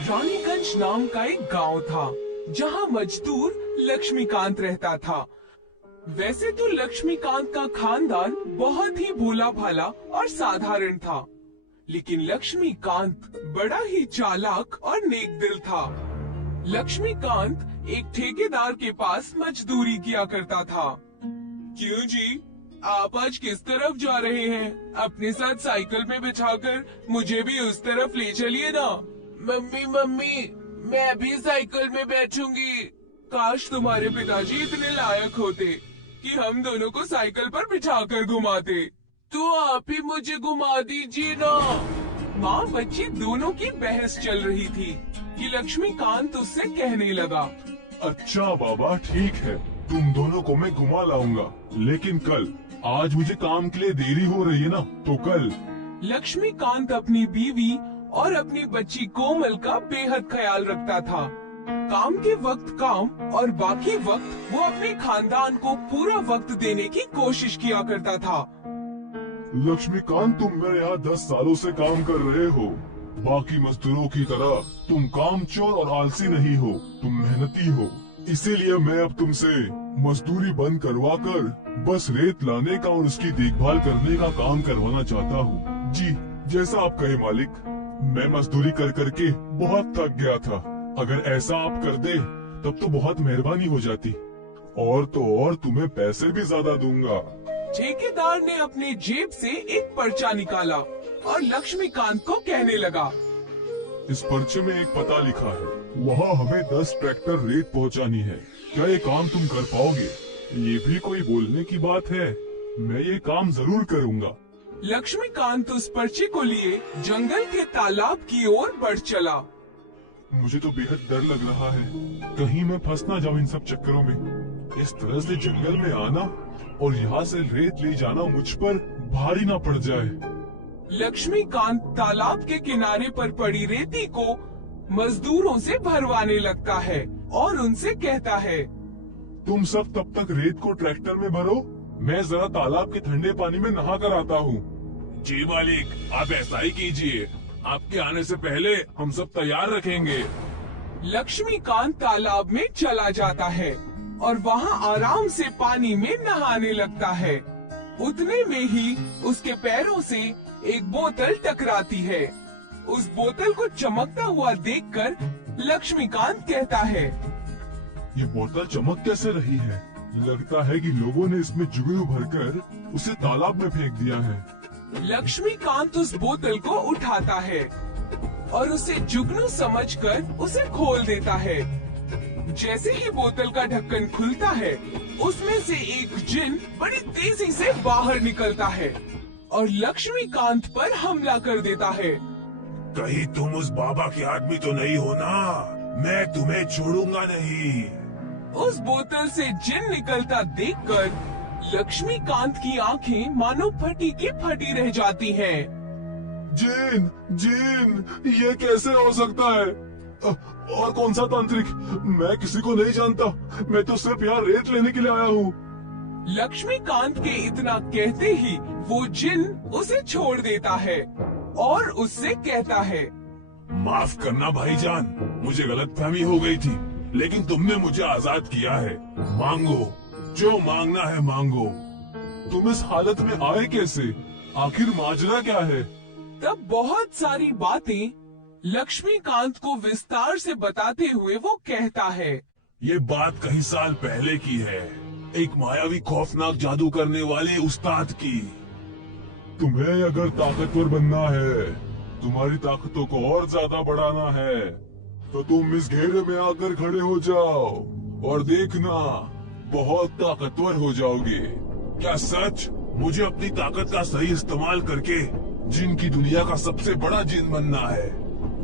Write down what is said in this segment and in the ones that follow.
रानीगंज नाम का एक गांव था जहां मजदूर लक्ष्मीकांत रहता था। वैसे तो लक्ष्मीकांत का खानदान बहुत ही भोला भाला और साधारण था, लेकिन लक्ष्मीकांत बड़ा ही चालाक और नेक दिल था। लक्ष्मीकांत एक ठेकेदार के पास मजदूरी किया करता था। क्यों जी, आप आज किस तरफ जा रहे हैं? अपने साथ साइकिल में बिठाकर मुझे भी उस तरफ ले चलिए ना। मम्मी मम्मी, मैं भी साइकिल में बैठूंगी। काश तुम्हारे पिताजी इतने लायक होते कि हम दोनों को साइकिल पर बिठाकर घुमाते। तो आप ही मुझे घुमा दीजिए ना। माँ बच्ची दोनों की बहस चल रही थी कि लक्ष्मीकांत उससे कहने लगा, अच्छा बाबा ठीक है, तुम दोनों को मैं घुमा लाऊंगा, लेकिन कल। आज मुझे काम के लिए देरी हो रही है ना, तो कल। लक्ष्मीकांत अपनी बीवी और अपनी बच्ची कोमल का बेहद ख्याल रखता था। काम के वक्त काम और बाकी वक्त वो अपने खानदान को पूरा वक्त देने की कोशिश किया करता था। लक्ष्मीकांत, तुम मेरे यहाँ 10 सालों से काम कर रहे हो। बाकी मजदूरों की तरह तुम कामचोर और आलसी नहीं हो, तुम मेहनती हो। इसीलिए मैं अब तुमसे मजदूरी बंद करवा कर बस रेत लाने का और उसकी देखभाल करने का काम करवाना चाहता हूँ। जी, जैसा आप कहे मालिक। मैं मजदूरी कर करके बहुत थक गया था। अगर ऐसा आप कर दे तब तो बहुत मेहरबानी हो जाती, और तो और तुम्हें पैसे भी ज्यादा दूंगा। ठेकेदार ने अपने जेब से एक पर्चा निकाला और लक्ष्मीकांत को कहने लगा, इस पर्चे में एक पता लिखा है, वहाँ हमें 10 ट्रैक्टर रेत पहुँचानी है। क्या ये काम तुम कर पाओगे? ये भी कोई बोलने की बात है? मैं ये काम जरूर करूँगा। लक्ष्मीकांत उस पर्चे को लिए जंगल के तालाब की ओर बढ़ चला। मुझे तो बेहद डर लग रहा है, कहीं मैं फंस ना जाऊं इन सब चक्करों में। इस तरह से जंगल में आना और यहाँ से रेत ले जाना मुझ पर भारी ना पड़ जाए। लक्ष्मीकांत तालाब के किनारे पर पड़ी रेती को मजदूरों से भरवाने लगता है और उनसे कहता है, तुम सब तब तक रेत को ट्रैक्टर में भरो, मैं जरा तालाब के ठंडे पानी में नहा कर आता हूँ। जी मालिक, आप ऐसा ही कीजिए। आपके आने से पहले हम सब तैयार रखेंगे। लक्ष्मीकांत तालाब में चला जाता है और वहाँ आराम से पानी में नहाने लगता है। उतने में ही उसके पैरों से एक बोतल टकराती है। उस बोतल को चमकता हुआ देखकर लक्ष्मीकांत कहता है, ये बोतल चमक कैसे रही है? लगता है कि लोगों ने इसमें जुगनू भरकर उसे तालाब में फेंक दिया है। लक्ष्मीकांत उस बोतल को उठाता है और उसे जुगनू समझकर उसे खोल देता है। जैसे ही बोतल का ढक्कन खुलता है, उसमें से एक जिन बड़ी तेजी से बाहर निकलता है और लक्ष्मीकांत पर हमला कर देता है। कहीं तुम उस बाबा के आदमी तो नहीं हो ना? मैं तुम्हें छोड़ूंगा नहीं। उस बोतल से जिन निकलता देखकर लक्ष्मीकांत की आंखें मानो फटी की फटी रह जाती हैं। जिन, जिन, ये कैसे हो सकता है? और कौन सा तांत्रिक? मैं किसी को नहीं जानता, मैं तो सिर्फ यहाँ रेत लेने के लिए आया हूँ। लक्ष्मीकांत के इतना कहते ही वो जिन उसे छोड़ देता है और उससे कहता है, माफ करना भाईजान, मुझे गलतफहमी हो गई थी, लेकिन तुमने मुझे आजाद किया है। मांगो, जो मांगना है मांगो। तुम इस हालत में आए कैसे? आखिर माजरा क्या है? तब बहुत सारी बातें लक्ष्मीकांत को विस्तार से बताते हुए वो कहता है, ये बात कई साल पहले की है, एक मायावी खौफनाक जादू करने वाले उस्ताद की। तुम्हें अगर ताकतवर बनना है, तुम्हारी ताकतों को और ज्यादा बढ़ाना है, तो तुम इस घेरे में आकर खड़े हो जाओ और देखना, बहुत ताकतवर हो जाओगे। क्या सच? मुझे अपनी ताकत का सही इस्तेमाल करके जिन की दुनिया का सबसे बड़ा जिन बनना है।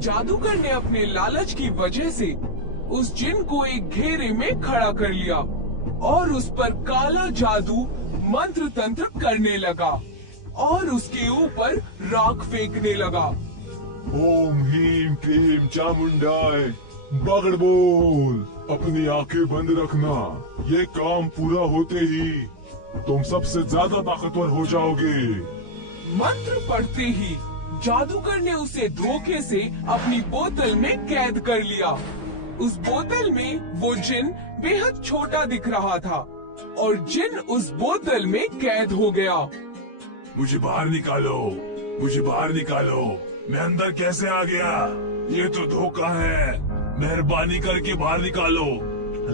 जादूगर ने अपने लालच की वजह से उस जिन को एक घेरे में खड़ा कर लिया और उस पर काला जादू मंत्र तंत्र करने लगा और उसके ऊपर राख फेंकने लगा। ओम हीम क्लीम चामुंडाय, बागड़ बोल। अपनी आंखें बंद रखना, ये काम पूरा होते ही तुम सबसे ज्यादा ताकतवर हो जाओगे। मंत्र पढ़ते ही जादूगर ने उसे धोखे से अपनी बोतल में कैद कर लिया। उस बोतल में वो जिन बेहद छोटा दिख रहा था और जिन उस बोतल में कैद हो गया। मुझे बाहर निकालो, मुझे बाहर निकालो, मैं अंदर कैसे आ गया? ये तो धोखा है, मेहरबानी करके बाहर निकालो।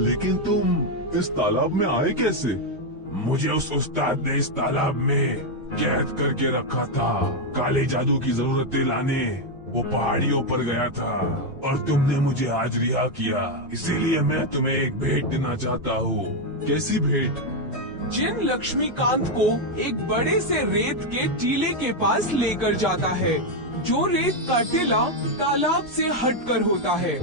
लेकिन तुम इस तालाब में आए कैसे? मुझे उस उस्ताद ने इस तालाब में कैद करके रखा था, काले जादू की जरूरतें लाने वो पहाड़ियों पर गया था और तुमने मुझे आज रिहा किया, इसीलिए मैं तुम्हें एक भेंट देना चाहता हूँ। कैसी भेंट? जिन लक्ष्मीकांत को एक बड़े से रेत के टीले के पास लेकर जाता है, जो रेत का टीला तालाब से हटकर होता है।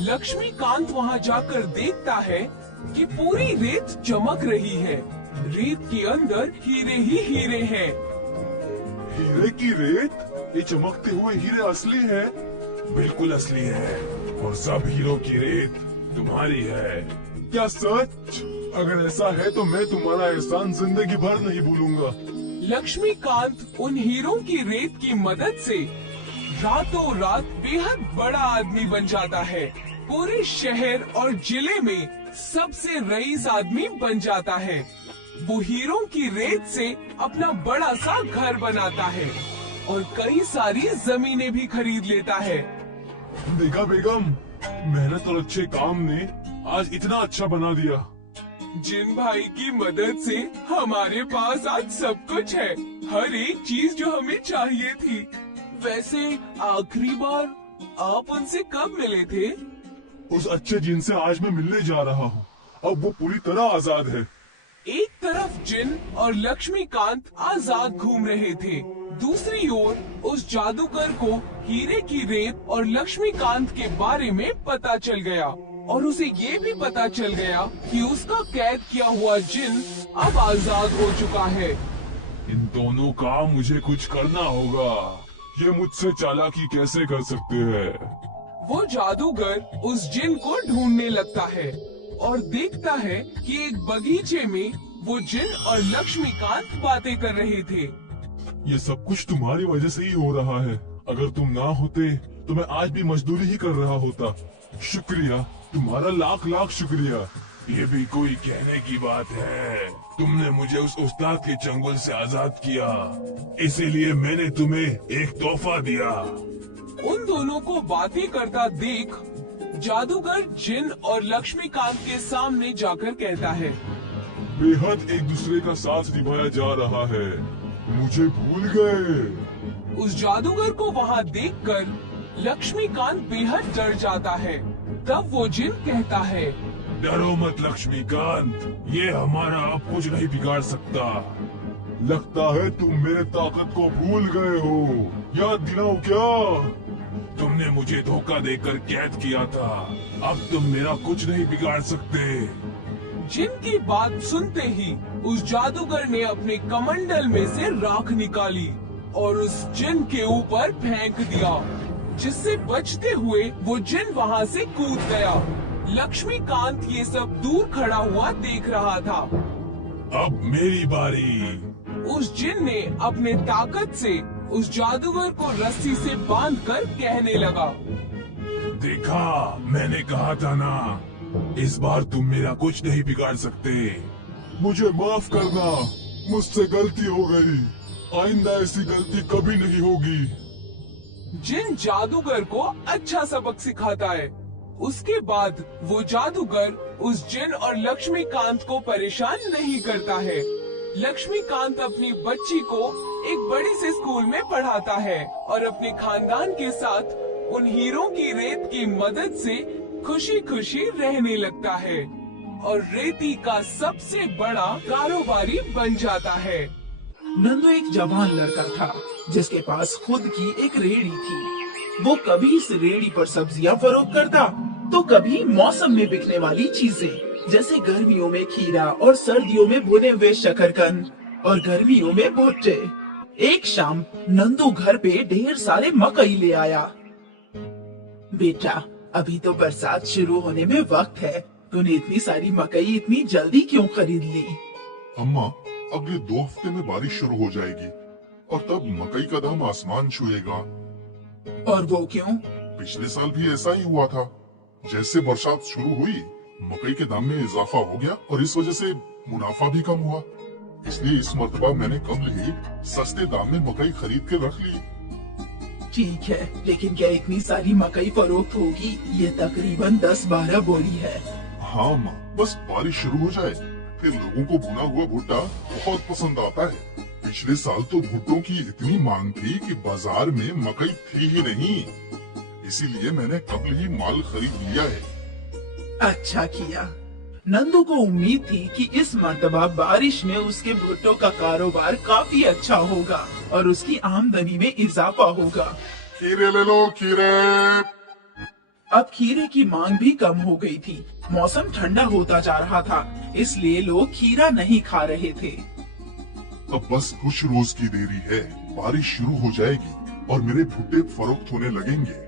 लक्ष्मीकांत वहाँ जाकर देखता है कि पूरी रेत चमक रही है। रेत के अंदर हीरे ही हीरे हैं। हीरे की रेत? ये चमकते हुए हीरे असली है? बिल्कुल असली है और सब हीरो की रेत तुम्हारी है। क्या सच? अगर ऐसा है तो मैं तुम्हारा एहसान जिंदगी भर नहीं भूलूंगा। लक्ष्मीकांत उन हीरों की रेत की मदद से रातों रात बेहद बड़ा आदमी बन जाता है। पूरे शहर और जिले में सबसे रईस आदमी बन जाता है। वो हीरों की रेत से अपना बड़ा सा घर बनाता है और कई सारी जमीनें भी खरीद लेता है। देखा बेगम, मेहनत और अच्छे काम ने आज इतना अच्छा बना दिया। जिन भाई की मदद से हमारे पास आज सब कुछ है, हर एक चीज जो हमें चाहिए थी। वैसे आखिरी बार आप उनसे कब मिले थे? उस अच्छे जिनसे आज मैं मिलने जा रहा हूँ। अब वो पूरी तरह आजाद है। एक तरफ जिन और लक्ष्मीकांत आजाद घूम रहे थे, दूसरी ओर उस जादूगर को हीरे की रेत और लक्ष्मीकांत के बारे में पता चल गया और उसे ये भी पता चल गया कि उसका कैद किया हुआ जिन अब आजाद हो चुका है। इन दोनों का मुझे कुछ करना होगा। ये मुझसे चालाकी कैसे कर सकते हैं? वो जादूगर उस जिन को ढूंढने लगता है और देखता है कि एक बगीचे में वो जिन और लक्ष्मीकांत बातें कर रहे थे। ये सब कुछ तुम्हारी वजह से ही हो रहा है। अगर तुम ना होते तो मैं आज भी मजदूरी ही कर रहा होता। शुक्रिया, तुम्हारा लाख लाख शुक्रिया। ये भी कोई कहने की बात है? तुमने मुझे उस उस्ताद के चंगुल से आजाद किया, इसीलिए मैंने तुम्हें एक तोहफा दिया। उन दोनों को बातें करता देख जादूगर जिन और लक्ष्मीकांत के सामने जाकर कहता है, बेहद एक दूसरे का साथ निभाया जा रहा है, मुझे भूल गए। उस जादूगर को वहाँ देखकर लक्ष्मीकांत बेहद डर जाता है। तब वो जिन कहता है, डरो मत लक्ष्मीकांत, ये हमारा अब कुछ नहीं बिगाड़ सकता। लगता है तुम मेरे ताकत को भूल गए हो। याद दिलाऊं क्या? तुमने मुझे धोखा देकर कैद किया था, अब तुम मेरा कुछ नहीं बिगाड़ सकते। जिनकी बात सुनते ही उस जादूगर ने अपने कमंडल में से राख निकाली और उस जिन के ऊपर फेंक दिया, जिससे बचते हुए वो जिन वहाँ से कूद गया। लक्ष्मीकांत ये सब दूर खड़ा हुआ देख रहा था। अब मेरी बारी। उस जिन ने अपने ताकत से उस जादूगर को रस्सी से बांधकर कहने लगा, देखा, मैंने कहा था ना, इस बार तुम मेरा कुछ नहीं बिगाड़ सकते। मुझे माफ करना, मुझसे गलती हो गई। आइंदा ऐसी गलती कभी नहीं होगी। जिन जादूगर को अच्छा सबक सिखाता है। उसके बाद वो जादूगर उस जिन और लक्ष्मीकांत को परेशान नहीं करता है। लक्ष्मीकांत अपनी बच्ची को एक बड़े से स्कूल में पढ़ाता है और अपने खानदान के साथ उन हीरों की रेत की मदद से खुशी खुशी रहने लगता है और रेती का सबसे बड़ा कारोबारी बन जाता है। नंदू एक जवान लड़का था जिसके पास खुद की एक रेहड़ी थी। वो कभी इस रेहड़ी पर सब्जियां फरोख्त करता तो कभी मौसम में बिकने वाली चीजें, जैसे गर्मियों में खीरा और सर्दियों में भुने हुए शकरकंद और गर्मियों में भुट्टे। एक शाम नंदू घर पे ढेर सारे मकई ले आया। बेटा, अभी तो बरसात शुरू होने में वक्त है, तूने इतनी सारी मकई इतनी जल्दी क्यों खरीद ली? अम्मा, अगले 2 हफ्ते में बारिश शुरू हो जाएगी। और तब मकई का दाम आसमान छुएगा। और वो क्यों? पिछले साल भी ऐसा ही हुआ था। जैसे बरसात शुरू हुई, मकई के दाम में इजाफा हो गया और इस वजह से मुनाफा भी कम हुआ। इसलिए इस मर्तबा मैंने कब्ल ही सस्ते दाम में मकई खरीद के रख ली। ठीक है, लेकिन क्या इतनी सारी मकई फरोख्त होगी? ये तकरीबन 10-12 बोरी है। हाँ माँ, बस बारिश शुरू हो जाए, फिर लोगों को भुना हुआ भुट्टा बहुत पसंद आता है। पिछले साल तो भुट्टों की इतनी मांग थी कि बाजार में मकई थी ही नहीं, इसीलिए मैंने कब्ल ही माल खरीद लिया है। अच्छा किया। नंदू को उम्मीद थी कि इस मर्तबा बारिश में उसके भुट्टो का कारोबार काफी अच्छा होगा और उसकी आमदनी में इजाफा होगा। खीरे ले लो, खीरे। अब खीरे की मांग भी कम हो गई थी। मौसम ठंडा होता जा रहा था, इसलिए लोग खीरा नहीं खा रहे थे। अब बस कुछ रोज की देरी है, बारिश शुरू हो जाएगी और मेरे भुट्टे फरोख्त होने लगेंगे।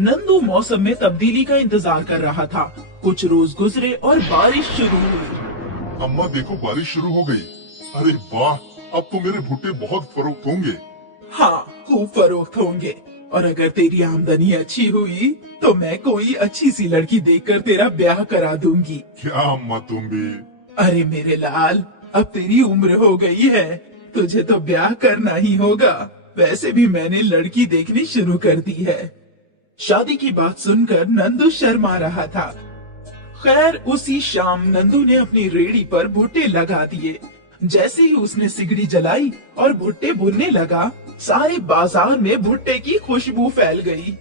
नंदू मौसम में तब्दीली का इंतजार कर रहा था। कुछ रोज गुजरे और बारिश शुरू हुई। अम्मा देखो, बारिश शुरू हो गई। अरे वाह, अब तो मेरे भुट्टे बहुत फरोख्त होंगे। हाँ, खूब फरोख्त होंगे। और अगर तेरी आमदनी अच्छी हुई तो मैं कोई अच्छी सी लड़की देखकर तेरा ब्याह करा दूंगी। क्या अम्मा तुम भी? अरे मेरे लाल, अब तेरी उम्र हो गई है, तुझे तो ब्याह करना ही होगा। वैसे भी मैंने लड़की देखनी शुरू कर दी है। शादी की बात सुनकर नंदू शर्मा रहा था। खैर, उसी शाम नंदू ने अपनी रेड़ी पर भुट्टे लगा दिए। जैसे ही उसने सिगड़ी जलाई और भुट्टे भुनने लगा, सारे बाजार में भुट्टे की खुशबू फैल गई।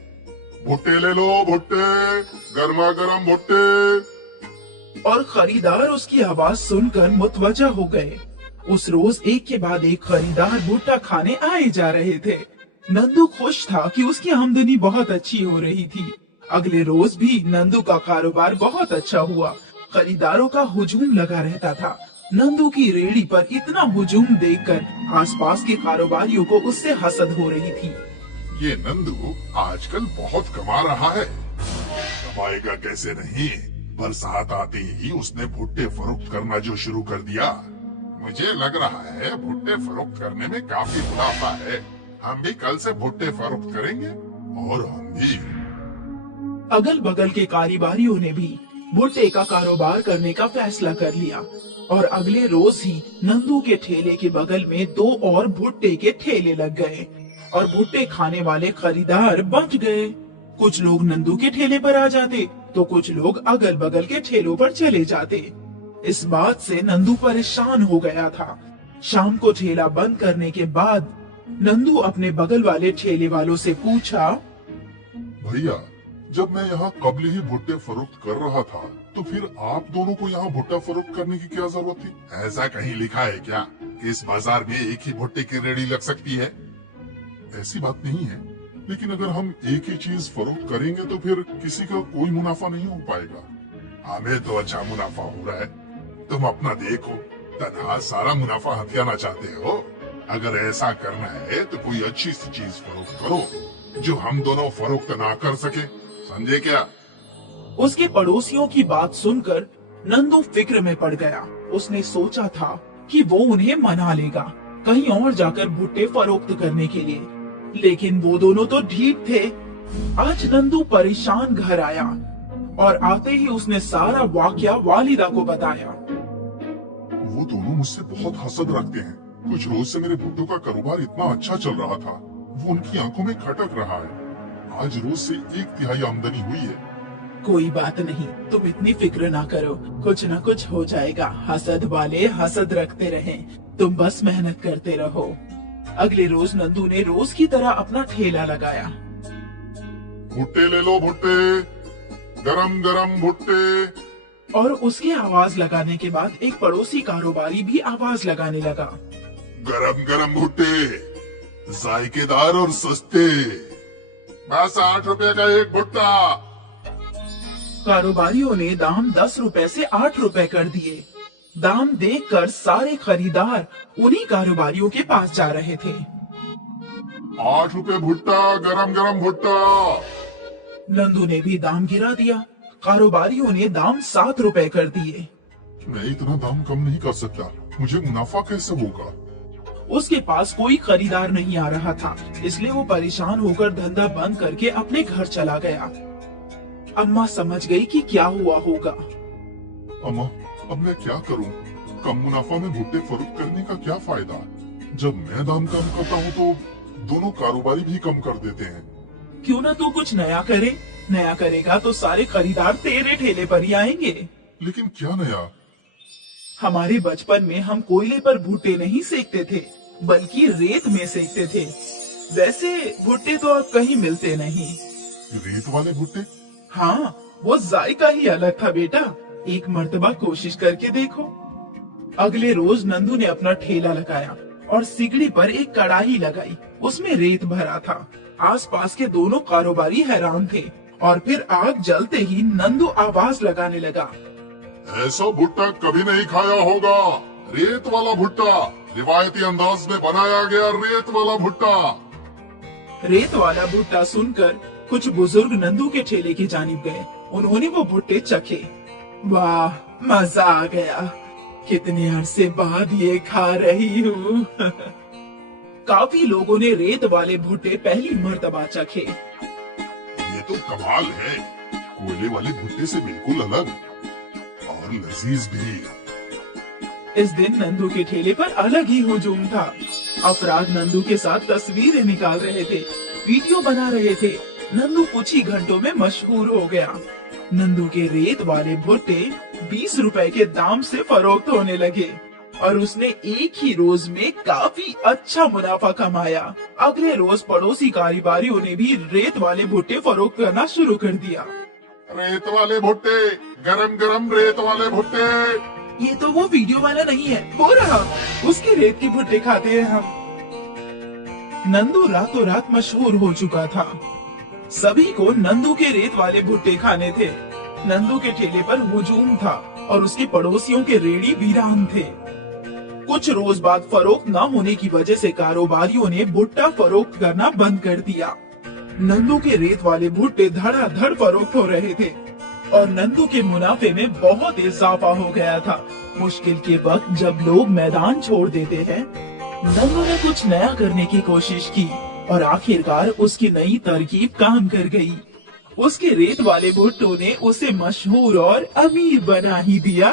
भुट्टे ले लो, भुट्टे, गर्मा गर्म भुट्टे। और खरीदार उसकी आवाज सुनकर मुतवज्जा हो गए। उस रोज एक के बाद एक खरीदार भुट्टा खाने आए जा रहे थे। नंदू खुश था कि उसकी आमदनी बहुत अच्छी हो रही थी। अगले रोज भी नंदू का कारोबार बहुत अच्छा हुआ। खरीदारों का हुजूम लगा रहता था। नंदू की रेड़ी पर इतना हुजूम देखकर आसपास के कारोबारियों को उससे हसद हो रही थी। ये नंदू आजकल बहुत कमा रहा है। कमाएगा कैसे नहीं, बरसात आते ही उसने भुट्टे फरोख्त करना जो शुरू कर दिया। मुझे लग रहा है भुट्टे फरोख्त करने में काफी मुनाफा है। हम भी कल से भुट्टे फरोख्त करेंगे। और हम भी। अगल बगल के कारोबारियों ने भी भुट्टे का कारोबार करने का फैसला कर लिया और अगले रोज ही नंदू के ठेले के बगल में 2 और भुट्टे के ठेले लग गए और भुट्टे खाने वाले खरीदार बच गए। कुछ लोग नंदू के ठेले पर आ जाते तो कुछ लोग अगल बगल के ठेलों पर चले जाते। इस बात से नंदू परेशान हो गया था। शाम को ठेला बंद करने के बाद नंदू अपने बगल वाले ठेले वालों से पूछा, भैया, जब मैं यहाँ कब्ल ही भुट्टे फरोख्त कर रहा था तो फिर आप दोनों को यहाँ भुट्टा फरोख्त करने की क्या जरूरत थी? ऐसा कहीं लिखा है क्या कि इस बाजार में एक ही भुट्टे की रेड़ी लग सकती है? ऐसी बात नहीं है, लेकिन अगर हम एक ही चीज फरोख्त करेंगे तो फिर किसी का कोई मुनाफा नहीं हो पाएगा। हमें तो अच्छा मुनाफा हो रहा है, तुम अपना देखो। तनहा सारा मुनाफा हथियाना चाहते हो? अगर ऐसा करना है तो कोई अच्छी सी चीज फरोख्त करो जो हम दोनों फरोख्त ना कर सके, समझे क्या? उसके पड़ोसियों की बात सुनकर नंदू फिक्र में पड़ गया। उसने सोचा था कि वो उन्हें मना लेगा कहीं और जाकर भुट्टे फरोख्त करने के लिए, लेकिन वो दोनों तो ढीठ थे। आज नंदू परेशान घर आया और आते ही उसने सारा वाकया वालिदा को बताया। वो दोनों मुझसे बहुत हसद रखते हैं। कुछ रोज से मेरे भुट्टों का कारोबार इतना अच्छा चल रहा था, वो उनकी आंखों में खटक रहा है। आज रोज से 1/3 आमदनी हुई है। कोई बात नहीं, तुम इतनी फिक्र ना करो, कुछ न कुछ हो जाएगा। हसद वाले हसद रखते रहें, तुम बस मेहनत करते रहो। अगले रोज नंदू ने रोज की तरह अपना ठेला लगाया। भुट्टे ले लो, भुट्टे, गरम गरम भुट्टे। और उसकी आवाज लगाने के बाद एक पड़ोसी कारोबारी भी आवाज लगाने लगा। गरम गरम भुट्टे, जायकेदार और सस्ते, बस 8 रुपए का एक भुट्टा। कारोबारियों ने दाम 10 रुपए से 8 रुपए कर दिए। दाम देखकर सारे खरीदार उन्हीं कारोबारियों के पास जा रहे थे। 8 रुपए भुट्टा, गरम गरम भुट्टा। नंदू ने भी दाम गिरा दिया। कारोबारियों ने दाम 7 रुपए कर दिए। मैं इतना दाम कम नहीं कर सकता, मुझे मुनाफा कैसे होगा? उसके पास कोई खरीदार नहीं आ रहा था, इसलिए वो परेशान होकर धंधा बंद करके अपने घर चला गया। अम्मा समझ गई कि क्या हुआ होगा। अम्मा, अब मैं क्या करूं? कम मुनाफा में भुट्टे फरोख्त करने का क्या फायदा? जब मैं दाम कम करता हूं तो दोनों कारोबारी भी कम कर देते हैं। क्यों ना तू कुछ नया करे? नया करेगा तो सारे खरीदार तेरे ठेले पर ही आएंगे। लेकिन क्या नया? हमारे बचपन में हम कोयले पर भुट्टे नहीं सेकते थे, बल्कि रेत में सेकते थे। वैसे भुट्टे तो अब कहीं मिलते नहीं। रेत वाले भुट्टे? हाँ, वो जायका ही अलग था बेटा। एक मर्तबा कोशिश करके देखो। अगले रोज नंदू ने अपना ठेला लगाया और सिगड़ी पर एक कड़ाही लगाई। उसमें रेत भरा था। आसपास के दोनों कारोबारी हैरान थे और फिर आग जलते ही नंदू आवाज लगाने लगा, ऐसा भुट्टा कभी नहीं खाया होगा। रेत वाला भुट्टा, रिवायती अंदाज में बनाया गया रेत वाला भुट्टा। रेत वाला भुट्टा सुनकर कुछ बुजुर्ग नंदू के ठेले की जानिब गए। उन्होंने वो भुट्टे चखे। वाह, मजा आ गया। कितने अरसे बाद ये खा रही हूँ। काफी लोगों ने रेत वाले भुट्टे पहली मर्तबा चखे। ये तो कमाल है। कोयले वाले भुट्टे से बिल्कुल अलग और लजीज भी। इस दिन नंदू के ठेले पर अलग ही हुजूम था। अफराद नंदू के साथ तस्वीरें निकाल रहे थे, वीडियो बना रहे थे। नंदू कुछ ही घंटों में मशहूर हो गया। नंदू के रेत वाले भुट्टे 20 रुपए के दाम से फरोख्त होने लगे और उसने एक ही रोज में काफी अच्छा मुनाफा कमाया। अगले रोज पड़ोसी कारोबारियों ने भी रेत वाले भुट्टे फरोख्त करना शुरू कर दिया। रेत वाले भुट्टे, गरम गरम रेत वाले भुट्टे। ये तो वो वीडियो वाला नहीं है, हो रहा उसके रेत के भुट्टे खाते हैं हम। नंदू रातों रात मशहूर हो चुका था। सभी को नंदू के रेत वाले भुट्टे खाने थे। नंदू के ठेले पर हुजूम था और उसके पड़ोसियों के रेड़ी वीरान थे। कुछ रोज बाद फरोख्त न होने की वजह से कारोबारियों ने भुट्टा फरोख्त करना बंद कर दिया। नंदू के रेत वाले भुट्टे धड़ाधड़ फरोख्त हो रहे थे और नंदू के मुनाफे में बहुत इजाफा हो गया था। मुश्किल के वक्त जब लोग मैदान छोड़ देते हैं, नंदू ने कुछ नया करने की कोशिश की और आखिरकार उसकी नई तरकीब काम कर गई। उसके रेत वाले भुट्टों ने उसे मशहूर और अमीर बना ही दिया।